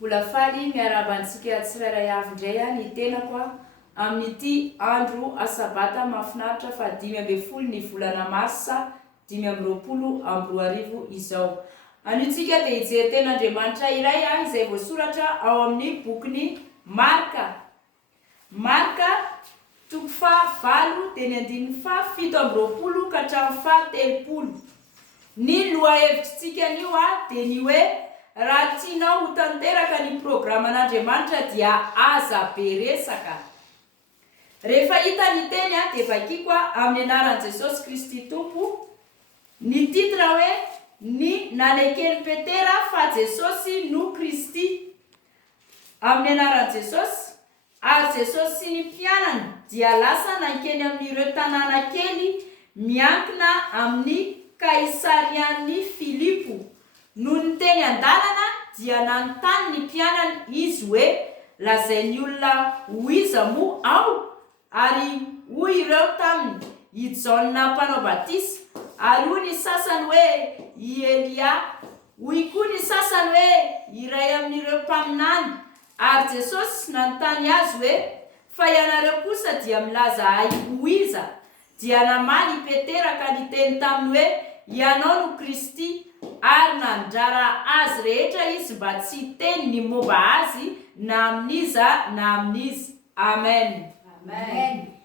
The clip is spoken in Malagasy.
Mbola faly miarabantsika tsirairay avy indray ny tenako amin'ity andro asabata mahafinaritra fa 5 ny volana Marsa 2020 izao. Anitsika dia hijery ten'Andriamanitra iray izay voasoratra ao amin'ny bokyny Marka toko 9 teny andininy 7 ka hatramin'ny 30. Ny lohahevitrintsika anio dia ny hoe raha tianao ho tanteraka ny programan'Andriamanitra dia aza be resaka. Rehefa hita ny teny dia vakiako amin'ny anaran'i Jesosy Kristy Tompo. Ny titra hoe ny nanekeny Petera fa Jesosy no Kristy. Amin'ny anaran'i Jesosy, ary Jesosy sy ny mpianany dia lasa nankeny amin'ireo tanàna kely miankina amin'ny Kaisarian'ny Filipo. Noho ny teny an-dalana dia nanontany ny mpianany izy hoe lazay ny olona ho iza moa ao, ary hoy ireo taminy i Jaona mpanao batisa, ary hoy ny sasany hoe i Elia, hoy koa ny sasany hoe iray amin'ireo mpaminany. Ary Jesosy nanontany azy hoe fa ianareo kosa dia milaza ahy ho iza? Dia namaly Petera ka niteny taminy hoe ianao no Kristy, ary nandrara azy rehetra izy mba tsy hiteny ny momba azy na amin'iza na amin'izy. Amen. Amen.